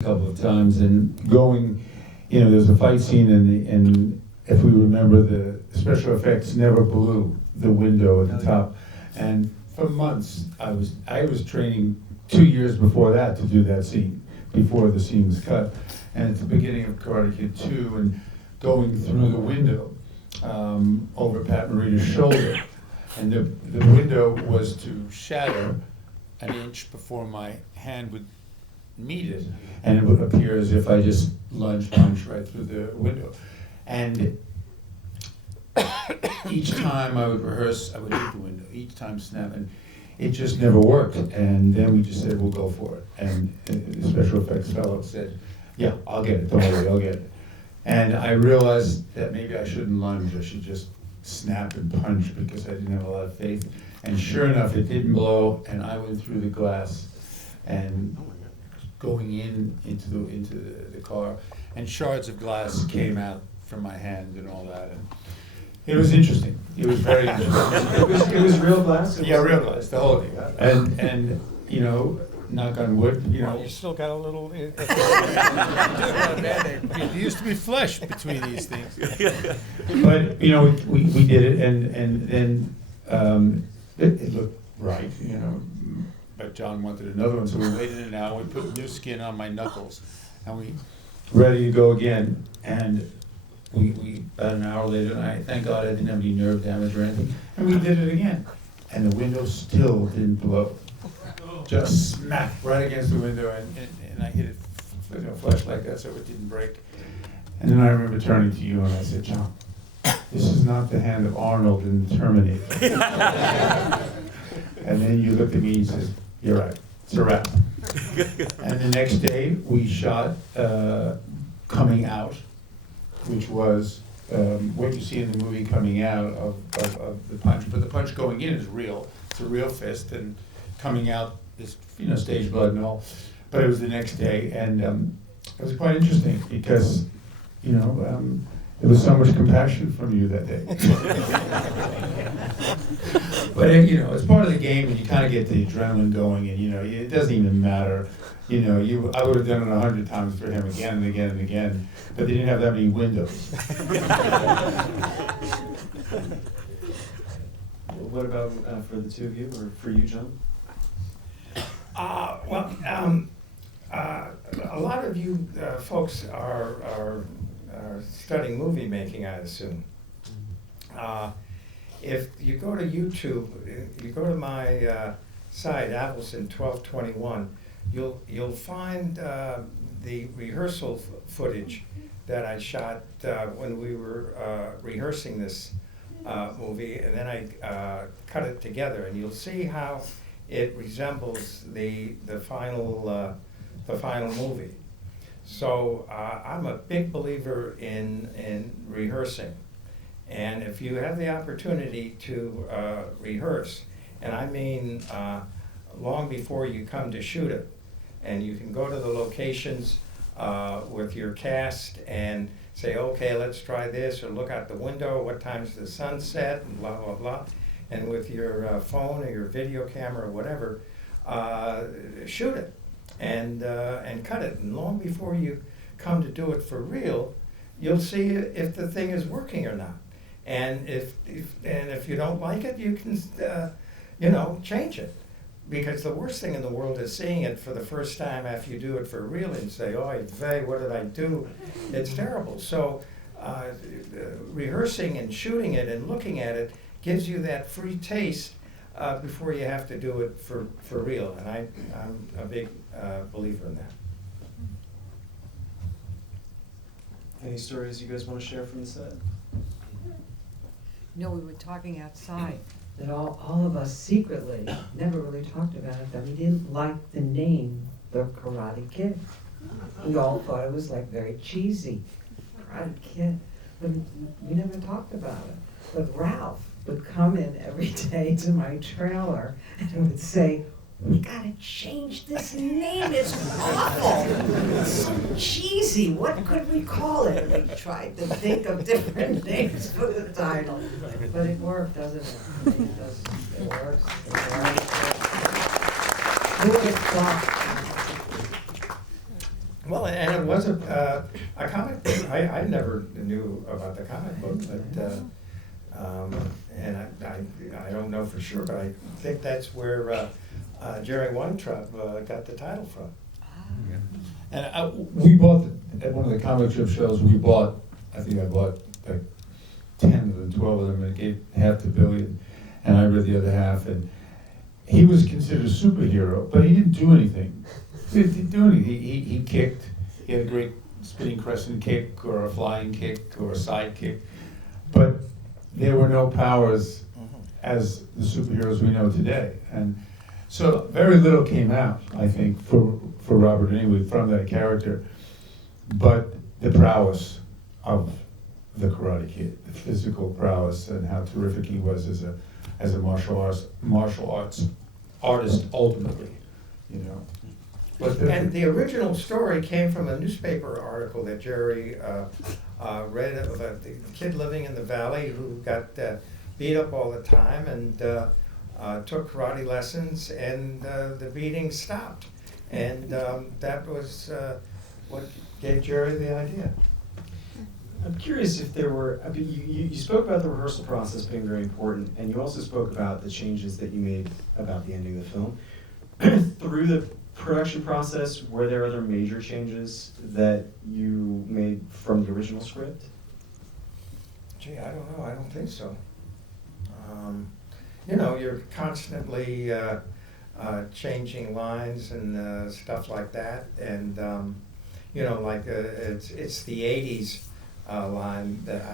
a couple of times and going, there's a fight scene and if we remember, the special effects never blew the window at the top. And for months, I was training 2 years before that to do that scene, before the scene was cut. And at the beginning of Karate Kid 2, and going through the window over Pat Morita's shoulder. And the window was to shatter an inch before my hand would meet it. And it would appear as if I just punched right through the window. And each time I would rehearse, I would hit the window, each time snap, and it just never worked. And then we just said, we'll go for it. And the special effects fellow said, yeah, I'll get it, don't worry, I'll get it. And I realized that maybe I shouldn't lunge, I should just snap and punch because I didn't have a lot of faith. And sure enough, it didn't blow, and I went through the glass and going into the car, and shards of glass came out from my hand and all that. And it was interesting. It was very interesting. It was real glass? Yeah, real glass, the whole thing. And knock on wood, Well, you still got a little. There used to be flesh between these things. But we did it, and then it looked right, But John wanted another one, so we waited an hour. We put new skin on my knuckles, and we ready to go again. And we about an hour later, and I thank God I didn't have any nerve damage or anything. And we did it again, and the window still didn't blow. Just smacked right against the window, and I hit it flush like that, so it didn't break. And then I remember turning to you and I said, John, this is not the hand of Arnold in the Terminator. And then you looked at me and said, you're right, it's a wrap. And the next day we shot Coming Out, which was what you see in the movie Coming Out of the punch. But the punch going in is real. It's a real fist, and coming out is stage blood and all. But it was the next day, and it was quite interesting because there was so much compassion from you that day. But it's part of the game, and you kind of get the adrenaline going, and it doesn't even matter. I would have done it 100 times for him again and again and again, but they didn't have that many windows. What about for the two of you, or for you, John? A lot of you folks are studying movie making, I assume. If you go to YouTube, you go to my site, Avildsen 1221, you'll find the rehearsal footage that I shot when we were rehearsing this movie, and then I cut it together, and you'll see how it resembles the final movie. So I'm a big believer in rehearsing, and if you have the opportunity to rehearse, and I mean long before you come to shoot it, and you can go to the locations with your cast and say, okay, let's try this, or look out the window, what time's the sunset, and blah, blah, blah. And with your phone or your video camera or whatever, shoot it and cut it. And long before you come to do it for real, you'll see if the thing is working or not. And if you don't like it, you can change it. Because the worst thing in the world is seeing it for the first time after you do it for real and say, oh, what did I do? It's terrible. So rehearsing and shooting it and looking at it gives you that free taste before you have to do it for real. And I'm a big believer in that. Any stories you guys want to share from the set? No, we were talking outside. That all of us secretly never really talked about it, that we didn't like the name, The Karate Kid. We all thought it was like very cheesy, Karate Kid, but we never talked about it. But Ralph would come in every day to my trailer and would say, we gotta change this name, it's awful. It's so cheesy, what could we call it? And we tried to think of different names for the title. But it worked, doesn't it? It does. It works. Who would have thought? Well, and it was a comic book. I never knew about the comic book, but and I don't know for sure, but I think that's where Jerry Weintraub got the title from. And we bought, at one of the comic strip shows, we bought, I think I bought like 10 of them, 12 of them, and gave half to Billy, and I read the other half, and he was considered a superhero, but he didn't do anything. He didn't do anything. He kicked, he had a great spinning crescent kick, or a flying kick, or a side kick, but there were no powers as the superheroes we know today. And so very little came out, I think, for Robert anyway, from that character, but the prowess of the Karate Kid, the physical prowess, and how terrific he was as a martial arts artist ultimately, you know. But And the original story came from a newspaper article that Jerry read of a kid living in the valley who got beat up all the time and took karate lessons, and the beating stopped. And that was what gave Jerry the idea. I'm curious if there were, I mean, you spoke about the rehearsal process being very important, and you also spoke about the changes that you made about the ending of the film. Through the production process, were there other major changes that you made from the original script? Gee, I don't know. I don't think so. You know, you're constantly changing lines and stuff like that, and you know, like it's the '80s line that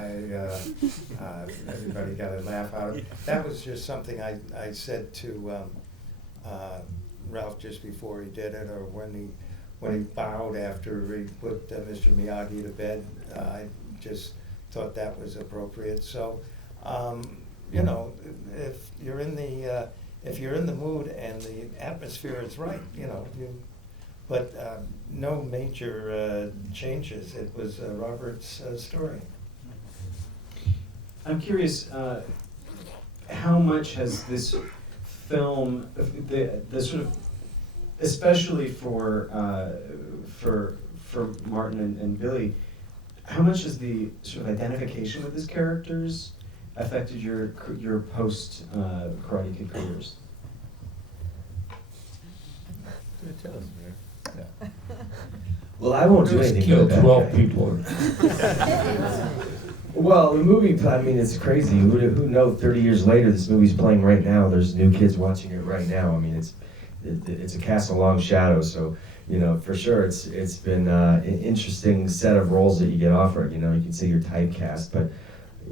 everybody got a laugh out of. That was just something I said to Ralph just before he did it, or when he bowed after he put Mr. Miyagi to bed. I just thought that was appropriate. So, you know, if you're in the mood and the atmosphere is right, you know, but no major changes. It was Robert's story. I'm curious, how much has this film, the sort of, especially for Martin and Billy, how much has the sort of identification with his characters affected your post Karate Kid careers? tell us, man. Yeah. Well, I won't do Just anything. killed but that 12 guy. people. Well, the movie, I mean, it's crazy. Who knows? 30 years later, this movie's playing right now. There's new kids watching it right now. I mean, it's a cast a long shadow. So, you know, for sure, it's been an interesting set of roles that you get offered. You know, you can say you're typecast, but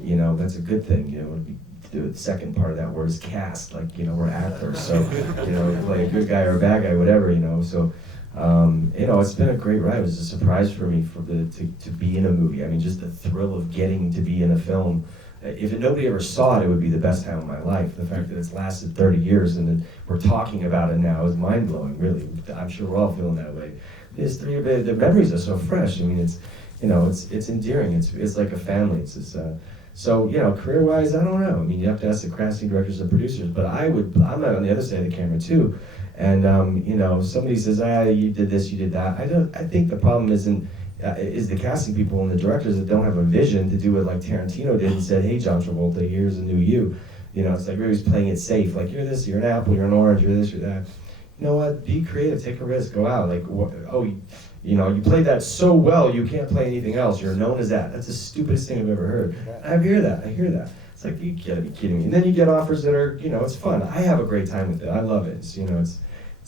you know that's a good thing. You know, the second part of that word is cast. Like, you know, we're actors, so you know, play a good guy or a bad guy, whatever. You know, so. You know, it's been a great ride. It was a surprise for me to be in a movie. I mean, just the thrill of getting to be in a film. If nobody ever saw it, it would be the best time of my life. The fact that it's lasted 30 years and that we're talking about it now is mind-blowing, really. I'm sure we're all feeling that way. The memories are so fresh. I mean, it's, you know, it's endearing. It's like a family. It's just, so, you know, career-wise, I don't know. I mean, you have to ask the casting directors and producers, but I'm not on the other side of the camera, too. And you know, somebody says, you did this, you did that. I think the problem is the casting people and the directors that don't have a vision to do it like Tarantino did and said, hey, John Travolta, here's a new you. You know, it's like everybody's playing it safe. Like, you're this, you're an apple, you're an orange, you're this, you're that. You know what? Be creative, take a risk, go out. Like, you know, you played that so well, you can't play anything else. You're known as that. That's the stupidest thing I've ever heard. I hear that. It's like, you gotta be kidding me. And then you get offers that are, you know, it's fun. I have a great time with it. I love it. It's, you know, it's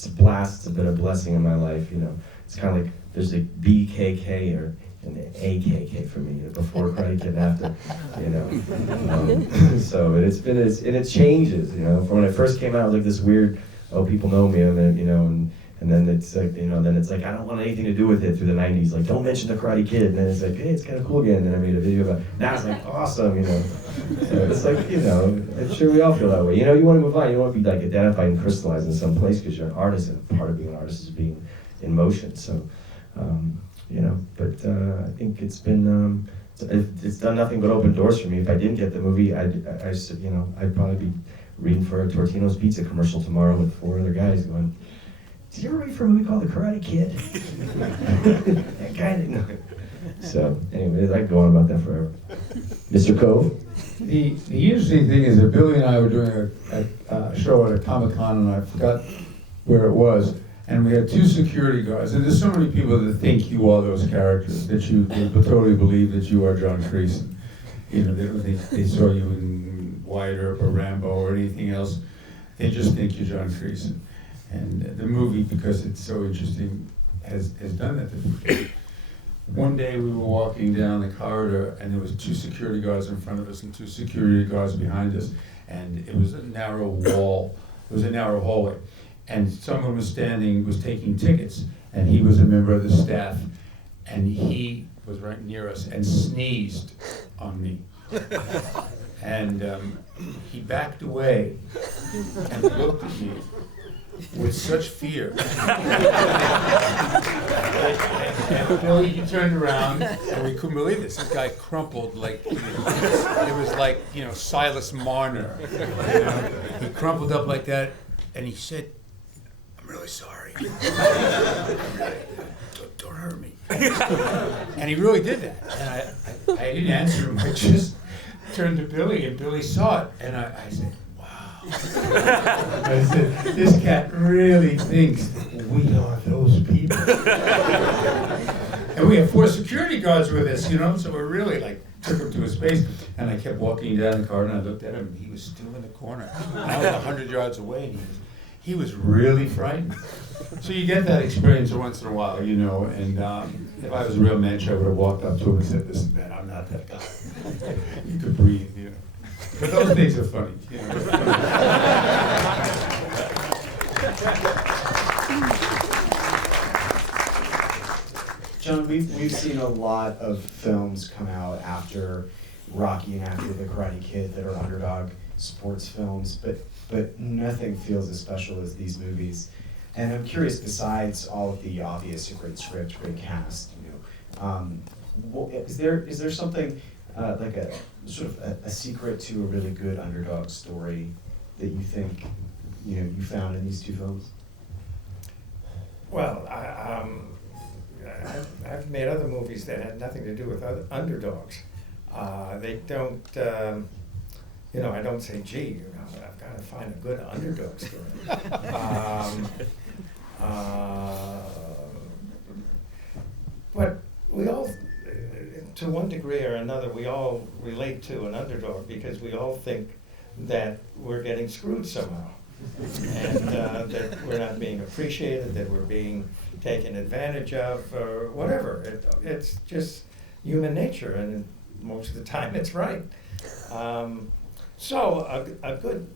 a blast. It's been a blessing in my life. You know, it's kind of like there's a BKK or an AKK for me, before Karate Kid and after. You know, so it changes. You know, from when it first came out, it was like this weird, people know me, and then, you know, and then it's like, you know, then it's like, I don't want anything to do with it through the 90s. Like, don't mention the Karate Kid. And then it's like, hey, it's kind of cool again. And then I made a video about it. Now it's like, awesome, you know. So it's like, you know, I'm sure we all feel that way. You know, you want to move on. You don't want to be like identified and crystallized in some place because you're an artist, and part of being an artist is being in motion. So, you know, but I think it's been, it's done nothing but open doors for me. If I didn't get the movie, I'd probably be reading for a Tortino's Pizza commercial tomorrow with 4 other guys going, did you ever read for a movie called The Karate Kid? That guy didn't know. So, anyway, I could go on about that forever. Mr. Kove? The interesting thing is that Billy and I were doing a show at a Comic-Con, and I forgot where it was, and we had two security guards, and there's so many people that think you are those characters, that you totally believe that you are John Creason. You know, they don't think they saw you in Wyatt Earp or Rambo or anything else. They just think you're John Creason. And the movie, because it's so interesting, has done that to people. One day we were walking down the corridor, and there was two security guards in front of us and two security guards behind us, and it was a narrow wall. It was a narrow hallway, and someone was taking tickets, and he was a member of the staff, and he was right near us and sneezed on me. And he backed away and looked at me with such fear. And Billy, he turned around, and we couldn't believe this. This guy crumpled like, it was like, Silas Marner. He crumpled up like that, and he said, "I'm really sorry. Don't hurt me." And he really did that. And I didn't answer him. I just turned to Billy, and Billy saw it. And I said, "Wow." I said, "This cat really thinks that we are those people." And we have 4 security guards with us, so we're really took him to his space. And I kept walking down the corridor, and I looked at him, and he was still in the corner. And I was 100 yards away, and he was really frightened. So you get that experience once in a while, and if I was a real mensch, I would have walked up to him and said, "Listen, man, I'm not that guy." You could breathe, But those things are funny, John, we've seen a lot of films come out after Rocky and after The Karate Kid that are underdog sports films, but nothing feels as special as these movies. And I'm curious, besides all of the obvious great script, great cast, is there something like a sort of a secret to a really good underdog story that you think you found in these two films? Well, I've made other movies that had nothing to do with other underdogs. They don't, I don't say, "Gee, I've got to find a good underdog story." But we all, to one degree or another, we all relate to an underdog because we all think that we're getting screwed somehow. And that we're not being appreciated, that we're being taken advantage of, or whatever. It's just human nature, and most of the time it's right. So a good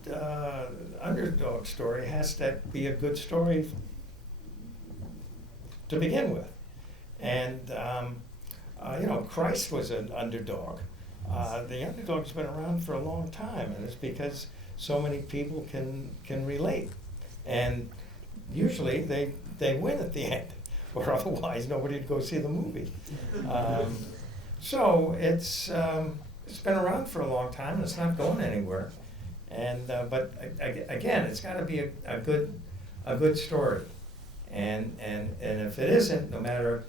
underdog story has to be a good story to begin with. And, Christ was an underdog. The underdog's been around for a long time, and it's because so many people can relate. And usually they win at the end, or otherwise nobody'd go see the movie. So it's been around for a long time, and it's not going anywhere. And but again, it's got to be a good story. And if it isn't, no matter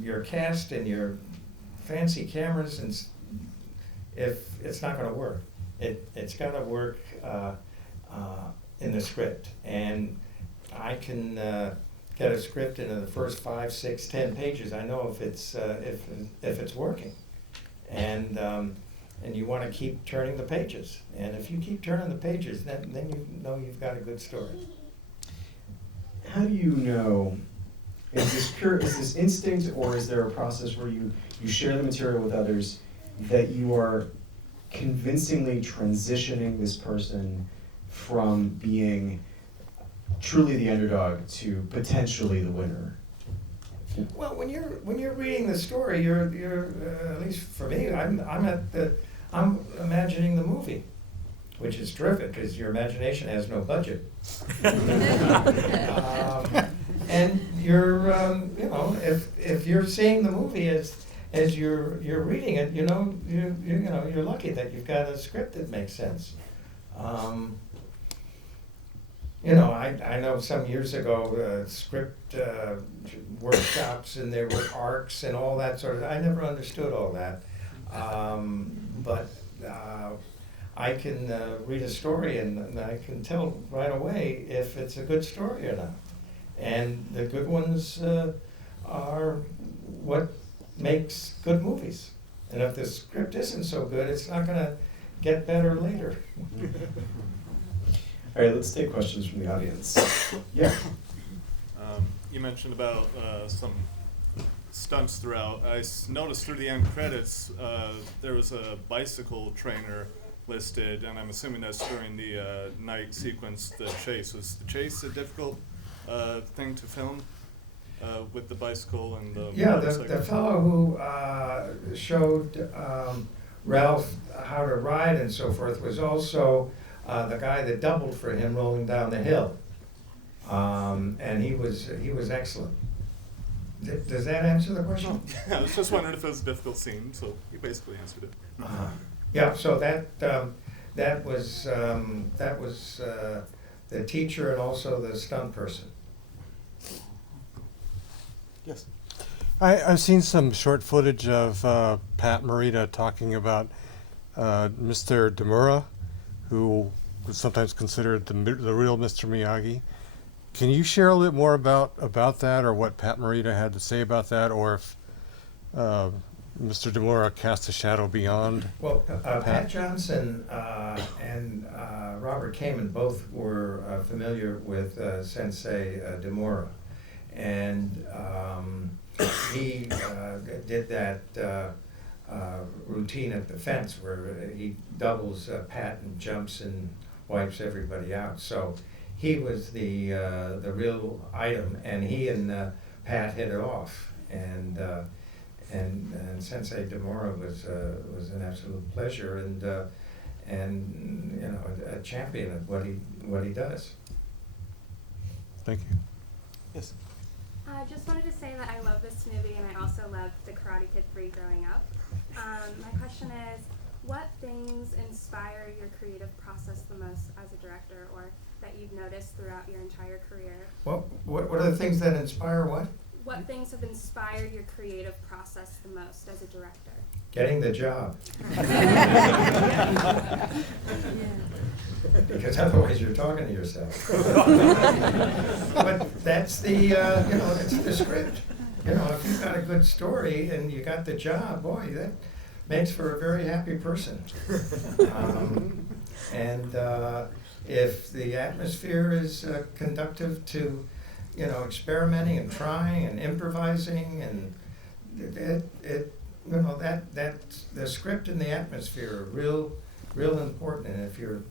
your cast and your fancy cameras, and if it's not going to work, it's got to work in the script. And I can get a script into the first 5, 6, 10 pages. I know if it's working, and you want to keep turning the pages. And if you keep turning the pages, then you know you've got a good story. How do you know, is this instinct, or is there a process where you share the material with others that you are convincingly transitioning this person from being truly the underdog to potentially the winner? Well, when you're reading the story, you're at least for me, I'm imagining the movie, which is terrific because your imagination has no budget. And you're, if you're seeing the movie as you're reading it, you're lucky that you've got a script that makes sense. You know, I know some years ago, script workshops, and there were arcs and all that sort of, I never understood all that. But I can read a story and I can tell right away if it's a good story or not. And the good ones are what makes good movies. And if the script isn't so good, it's not gonna get better later. All right, let's take questions from the audience. Yeah. You mentioned about some stunts throughout. I noticed through the end credits there was a bicycle trainer listed, and I'm assuming that's during the night sequence, the chase. Was the chase a difficult thing to film with the bicycle and the Yeah, motorcycle? the fellow who showed Ralph how to ride and so forth was also the guy that doubled for him rolling down the hill. And he was excellent. Does that answer the question? Yeah, I was just wondering if it was a difficult scene, so you basically answered it. Yeah, so that was the teacher and also the stunt person. Yes. I've seen some short footage of Pat Morita talking about Mr. Demura, who was sometimes considered the real Mr. Miyagi. Can you share a little more about that, or what Pat Morita had to say about that, or if Mr. Demura cast a shadow beyond? Well, Pat Johnson and Robert Kamen both were familiar with Sensei Demura, and he did that routine at the fence where he doubles Pat and jumps and wipes everybody out. So he was the real item, and he and Pat hit it off, and Sensei Demura was an absolute pleasure, and you know, a champion at what he does. Thank you. Yes. I just wanted to say that I love this movie, and I also loved The Karate Kid 3 growing up. My question is, what things inspire your creative process the most as a director, or that you've noticed throughout your entire career? Well, what are the things that inspire what? What things have inspired your creative process the most as a director? Getting the job. Because otherwise you're talking to yourself. But that's the, you know, it's the script. You know, if you've got a good story and you got the job, boy, that makes for a very happy person. And if the atmosphere is conducive to, you know, experimenting and trying and improvising, and it you know, that the script and the atmosphere are real important. And if you're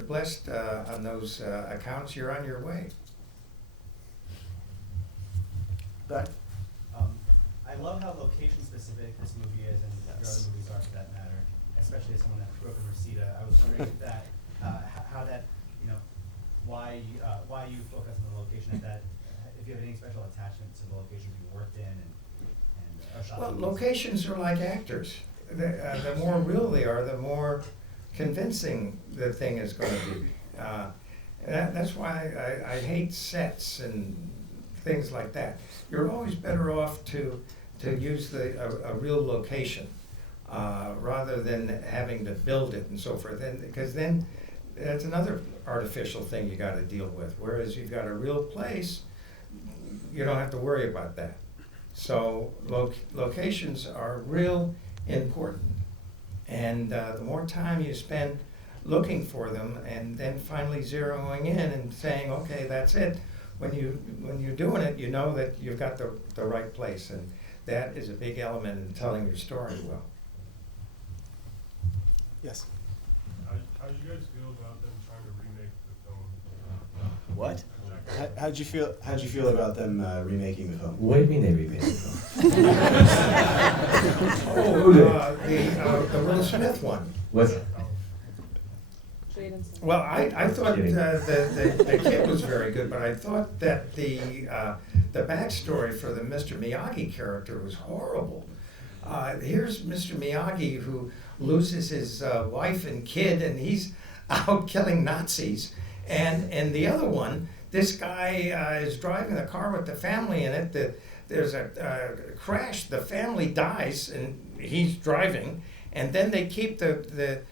blessed on those accounts, you're on your way. Back. I love how location specific this movie is, and your other movies are for that matter, especially as someone that grew up in Reseda. I was wondering if that, how that, you know, why you focus on the location at that, if you have any special attachment to the locations you worked in and shot. Well, locations are like actors. The more real they are, the more convincing the thing is going to be. And that's why I hate sets and things like that. You're always better off to use a real location rather than having to build it and so forth. Because then that's another artificial thing you got to deal with. Whereas you've got a real place, you don't have to worry about that. So locations are real important. And the more time you spend looking for them and then finally zeroing in and saying, okay, that's it. When you're doing it, you know that you've got the right place, and that is a big element in telling your story well. Yes. How did you guys feel about them trying to remake the film? What? How'd you feel about them remaking the film? What do you mean they remade it? The Will Smith one. What's Well, I thought the kid was very good, but I thought that the backstory for the Mr. Miyagi character was horrible. Here's Mr. Miyagi who loses his wife and kid, and he's out killing Nazis, And the other one, this guy is driving a car with the family in it. There's a crash. The family dies, and he's driving. And then they keep the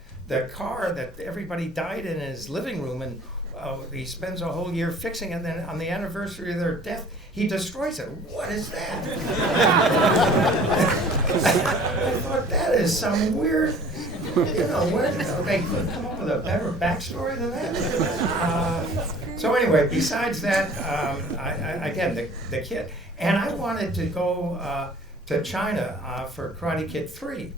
car that everybody died in his living room, and he spends a whole year fixing it. And then on the anniversary of their death, he destroys it. What is that? I thought that is some weird. They couldn't come up with a better backstory than that. So anyway, besides that, again, the kid. And I wanted to go to China for Karate Kid 3.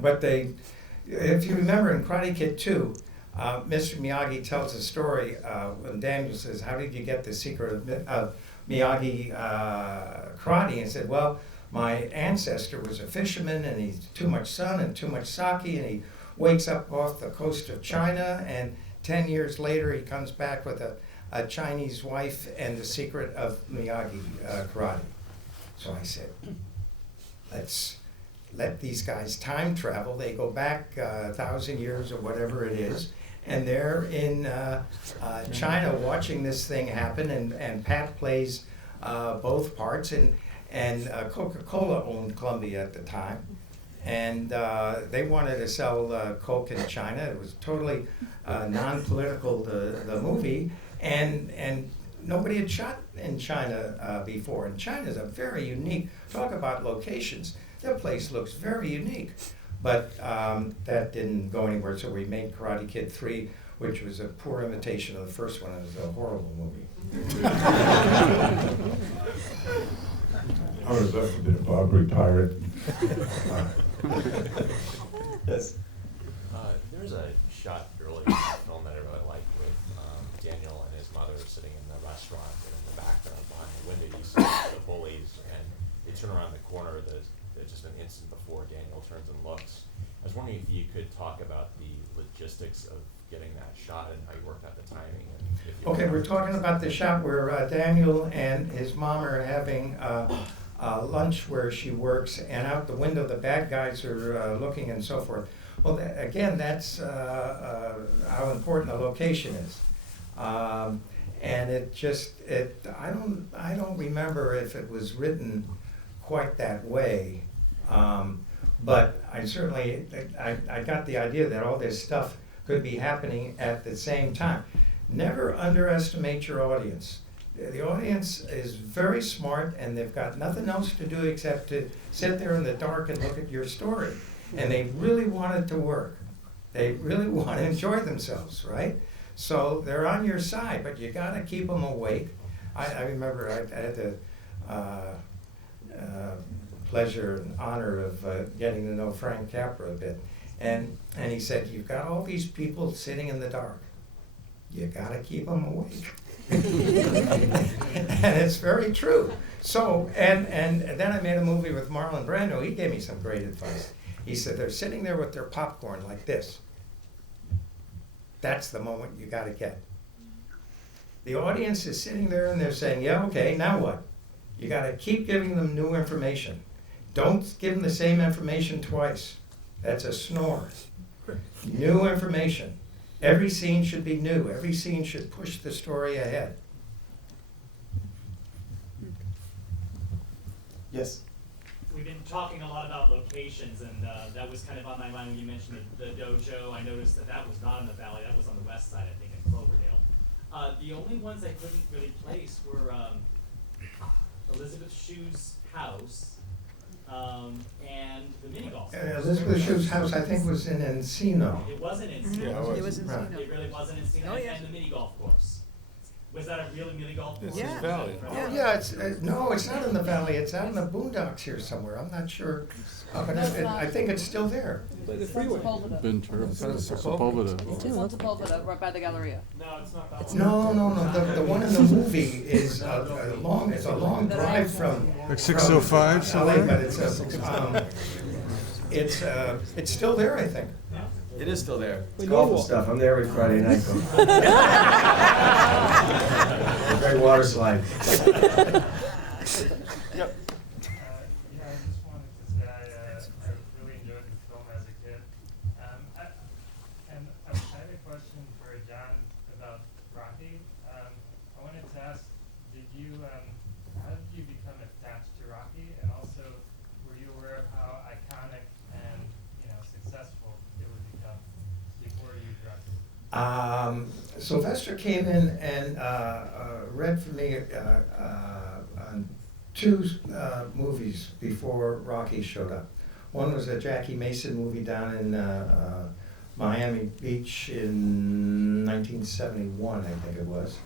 But if you remember in Karate Kid 2, Mr. Miyagi tells a story when Daniel says, how did you get the secret of Miyagi karate? And he said, well, my ancestor was a fisherman, and he's too much sun and too much sake, and he wakes up off the coast of China, and 10 years later he comes back with a Chinese wife and the secret of Miyagi karate. So I said, let's let these guys time travel. They go back 1,000 years or whatever it is, and they're in China watching this thing happen, and Pat plays both parts, and Coca-Cola owned Columbia at the time, and they wanted to sell Coke in China. It was totally non-political, the movie, and nobody had shot in China before. And China's a very unique, talk about locations. The place looks very unique, but that didn't go anywhere, so we made Karate Kid 3, which was a poor imitation of the first one. It was a horrible movie. I was left a bit of Barbary pirate. Yes. There's a shot earlier in the film that I really liked with Daniel and his mother sitting in the restaurant, and in the background behind the window you see the bullies, and they turn around the corner. There's just an instant before Daniel turns and looks. I was wondering if you could talk about the logistics of getting that shot and how you worked out the timing. And if you Okay, we're talking about the shot where Daniel and his mom are having lunch where she works, and out the window the bad guys are looking and so forth. Well, again, that's how important the location is. And I don't remember if it was written quite that way. But I certainly, I got the idea that all this stuff could be happening at the same time. Never underestimate your audience. The audience is very smart, and they've got nothing else to do except to sit there in the dark and look at your story. And they really want it to work. They really want to enjoy themselves, right? So they're on your side, but you got to keep them awake. I remember I had the pleasure and honor of getting to know Frank Capra a bit. And he said, you've got all these people sitting in the dark. You got to keep them awake. And it's very true. So, and then I made a movie with Marlon Brando. He gave me some great advice. He said, they're sitting there with their popcorn like this. That's the moment you got to get. The audience is sitting there and they're saying, yeah, okay, now what? You got to keep giving them new information. Don't give them the same information twice. That's a snore. New information. Every scene should be new. Every scene should push the story ahead. Yes. We've been talking a lot about locations, and that was kind of on my mind when you mentioned the dojo. I noticed that was not in the valley. That was on the west side, I think, in Cloverdale. The only ones I couldn't really place were Elizabeth Shue's house and the mini golf. Elizabeth Shue's house, I think, was in Encino. It wasn't Encino. Yeah, It was right. Encino. It really wasn't Encino. Oh, yeah. And the mini golf course. Was that a really mini golf course? Yeah. Valley. Oh, yeah, it's, no, it's not in the valley. It's out in the boondocks here somewhere. I'm not sure. But I think it's still there. Sepulveda. Ventura, Sepulveda. It's on Sepulveda, right by the Galleria. No, it's not that one. No. The one in the movie is a long drive from. Like 605 from LA, somewhere? but it's still there, I think. It is still there. It's golf stuff. I'm there every Friday night. The great water slide. Yeah, I just wanted to say I really enjoyed the film as a kid. I had a question for John about Sylvester came in and read for me on two movies before Rocky showed up. One was a Jackie Mason movie down in Miami Beach in 1971, I think it was.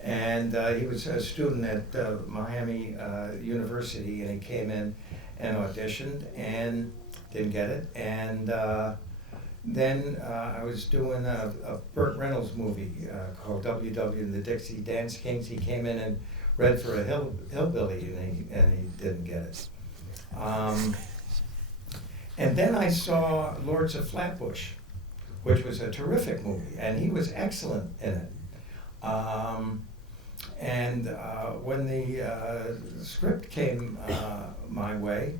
And he was a student at Miami University, and he came in and auditioned and didn't get it. And then I was doing a Burt Reynolds movie called WW and the Dixie Dance Kings. He came in and read for a hillbilly, and he didn't get it. And then I saw Lords of Flatbush, which was a terrific movie, and he was excellent in it. When the script came my way,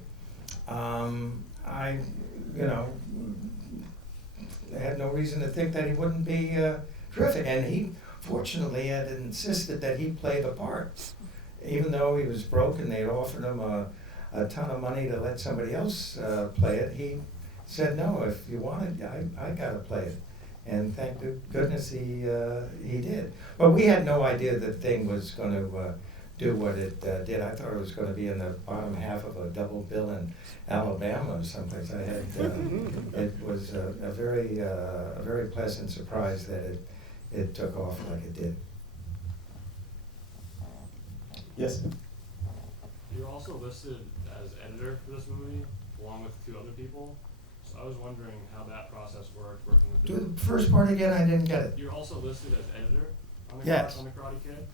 I, had no reason to think that he wouldn't be terrific. And he, fortunately, had insisted that he play the part. Even though he was broke and they'd offered him a ton of money to let somebody else play it, he said, no, if you want it, I gotta play it. And thank goodness he did. But we had no idea the thing was going to do what it did. I thought it was going to be in the bottom half of a double bill in Alabama or someplace. It was a very pleasant surprise that it took off like it did. Yes? You're also listed as editor for this movie, along with 2 other people. So I was wondering how that process worked, working with Do the first part again, I didn't get it. You're also listed as editor on the, Yes. on the Karate Kid.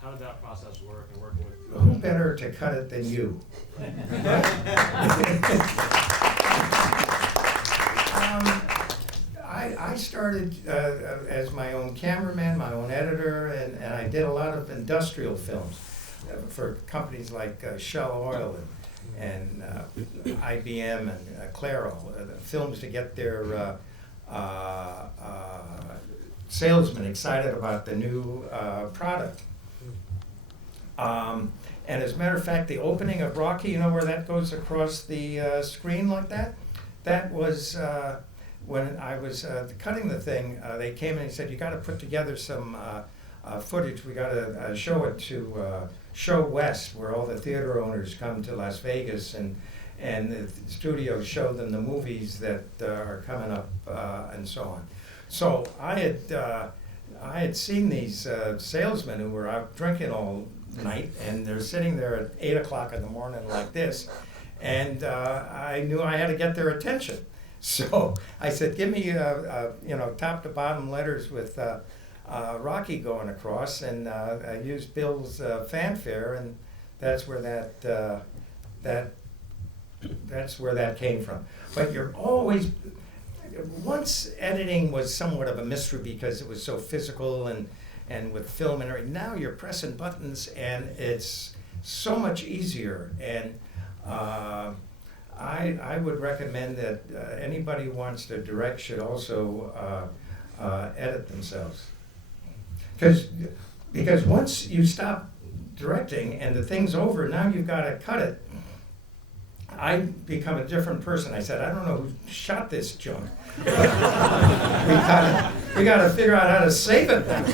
How did that process work and working with 2 Who others? better to cut it than you? I started as my own cameraman, my own editor, and I did a lot of industrial films for companies like Shell Oil and IBM and Claro, films to get their salesmen excited about the new product. And as a matter of fact, the opening of Rocky, you know where that goes across the screen like that? That was when I was cutting the thing, they came in and said, you gotta put together some footage. We gotta show it to Show West, where all the theater owners come to Las Vegas, and the studios show them the movies that are coming up and so on. So I had seen these salesmen who were out drinking all night, and they're sitting there at 8 o'clock in the morning like this, and I knew I had to get their attention. So I said, give me top to bottom letters with Rocky going across, and I used Bill's fanfare, and that's where that came from. But you're always, once editing was somewhat of a mystery because it was so physical and with film and everything. Now you're pressing buttons and it's so much easier. And I would recommend that anybody who wants to direct should also edit themselves. Because once you stop directing and the thing's over, now you've got to cut it. I become a different person. I said, I don't know who shot this junk. we gotta figure out how to save it now.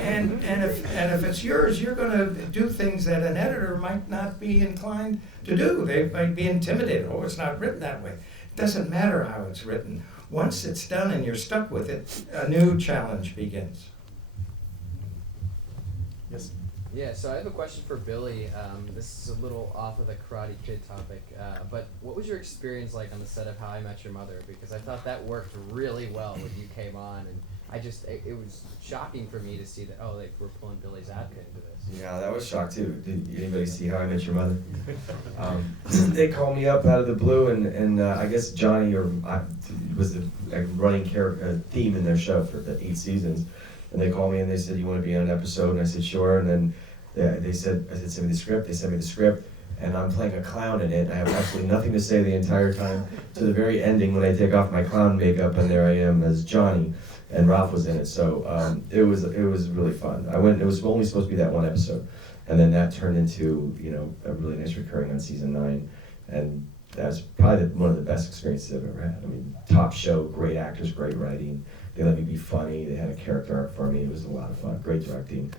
and if it's yours, you're gonna do things that an editor might not be inclined to do. They might be intimidated. Oh, it's not written that way. It doesn't matter how it's written. Once it's done and you're stuck with it, a new challenge begins. Yes. Yeah, so I have a question for Billy. This is a little off of the Karate Kid topic, but what was your experience like on the set of How I Met Your Mother? Because I thought that worked really well when you came on, and it was shocking for me to see that, we're pulling Billy Zabka into this. Yeah, that was shocked too. Did anybody see How I Met Your Mother? They called me up out of the blue, and I guess Johnny was the running theme in their show for the 8 seasons. And they called me and they said, you want to be on an episode? And I said, sure. And then I said, send me the script. They sent me the script, and I'm playing a clown in it. I have absolutely nothing to say the entire time. To the very ending, when I take off my clown makeup, and there I am as Johnny, and Ralph was in it. So it was really fun. It was only supposed to be that one episode, and then that turned into a really nice recurring on season 9, and that's probably one of the best experiences I've ever had. I mean, top show, great actors, great writing. They let me be funny. They had a character arc for me. It was a lot of fun. Great directing.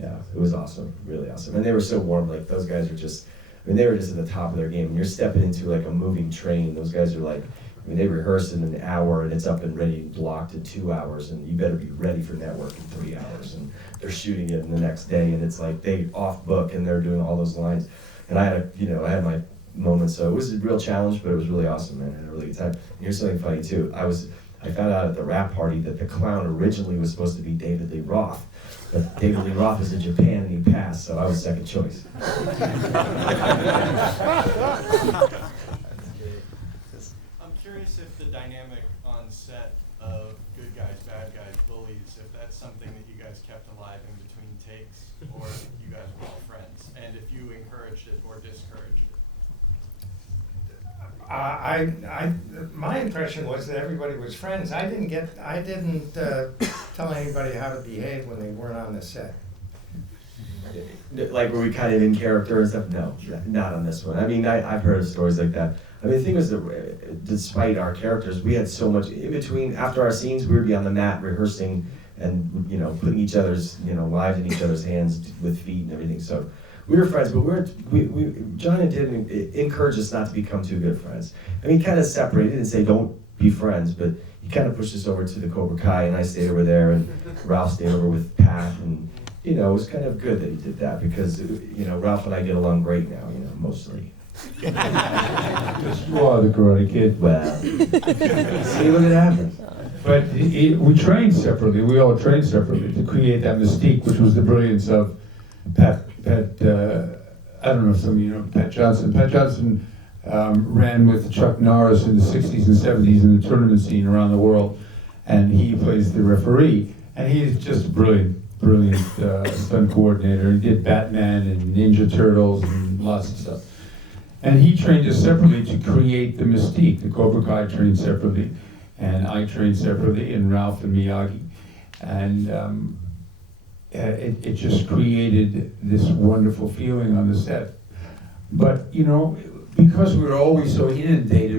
Yeah, it was awesome, really awesome. And they were so warm. Like, those guys were just, I mean, they were just at the top of their game. And you're stepping into like a moving train. Those guys are like, I mean, they rehearse in an hour and it's up and ready, blocked in 2 hours, and you better be ready for network in 3 hours. And they're shooting it the next day, and it's like they off book and they're doing all those lines. And I had my moments, so it was a real challenge, but it was really awesome, man. I had a really good time. And here's something funny too. I found out at the rap party that the clown originally was supposed to be David Lee Roth. But David Lee Roth was in Japan and he passed, so I was second choice. I'm curious if the dynamic on set of good guys, bad guys, bullies, if that's something that you guys kept alive in between takes, or if you guys were all friends, and if you encouraged it or discouraged it. My impression was that everybody was friends. I didn't tell anybody how to behave when they weren't on the set. Like, were we kind of in character and stuff? No, not on this one. I mean, I've heard of stories like that. I mean, the thing was that despite our characters, we had so much in between. After our scenes, we would be on the mat rehearsing and, you know, putting each other's, you know, lives in each other's hands with feet and everything. So we were friends, but John didn't encourage us not to become too good friends. I mean, he kind of separated and say, don't be friends, but he kind of pushed us over to the Cobra Kai, and I stayed over there, and Ralph stayed over with Pat, and, you know, it was kind of good that he did that, because, you know, Ralph and I get along great now, you know, mostly. Because you are the Karate Kid. Well, see what happens. But we trained separately. We all trained separately to create that mystique, which was the brilliance of Pat. I don't know if some of you know Pat Johnson. Pat Johnson ran with Chuck Norris in the 60s and 70s in the tournament scene around the world, and he plays the referee. And he's just a brilliant stunt coordinator. He did Batman and Ninja Turtles and lots of stuff. And he trained us separately to create the mystique. The Cobra Kai trained separately, and I trained separately, and Ralph and Miyagi. And it just created this wonderful feeling on the set. But, you know, because we were always so inundated